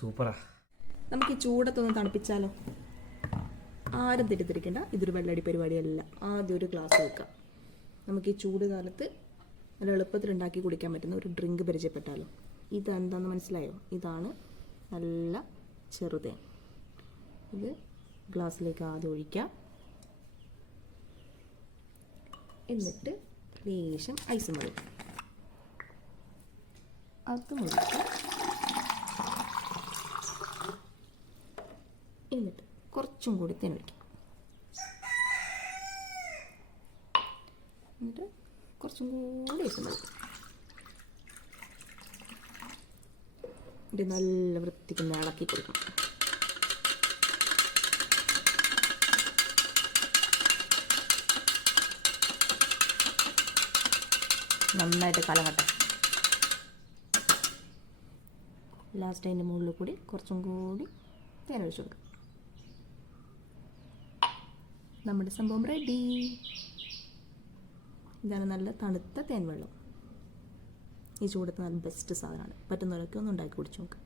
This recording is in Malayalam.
സൂപ്പറാ. നമുക്ക് ഈ ചൂടത്തൊന്ന് തണുപ്പിച്ചാലോ? ആരും തെറ്റിദ്ധരിക്കേണ്ട, ഇതൊരു വെള്ളടി പരിപാടിയല്ല. ആദ്യം ഒരു ഗ്ലാസ് വെക്കാം. നമുക്ക് ഈ ചൂട് കാലത്ത് നല്ല എളുപ്പത്തിൽ ഉണ്ടാക്കി കുടിക്കാൻ പറ്റുന്ന ഒരു ഡ്രിങ്ക് പരിചയപ്പെട്ടാലോ? ഇതെന്താണെന്ന് മനസ്സിലായോ? ഇതാണ് നല്ല ചെറുതേൻ. ഇത് ഗ്ലാസ്സിലേക്ക് ആദ്യം ഒഴിക്കാം. എന്നിട്ട് ലേശം ഐസും വെള്ളം അതും ഒഴിക്കാം. എന്നിട്ട് കുറച്ചും കൂടി തേൻ ഒഴിക്കാം. എന്നിട്ട് കുറച്ചും കൂടി ഐസും വെള്ളം. ഇത് നല്ല വൃത്തിക്ക് ഇളക്കി കൊടുക്കണം. നന്നായിട്ട് കലങ്ങട്ടെ. ലാസ്റ്റ് അതിൻ്റെ മുകളിൽ കൂടി കുറച്ചും കൂടി തേൻ ഒഴിച്ചു കൊടുക്കാം. നമ്മുടെ സംഭവം റെഡി. ഇതാണ് നല്ല തണുത്ത തേൻ വെള്ളം. ഈ ചൂടത്ത് നല്ല ബെസ്റ്റ് സാധനമാണ്. പറ്റുന്നവരൊക്കെ ഒന്ന് ഉണ്ടാക്കി കുടിച്ചു നോക്കുക.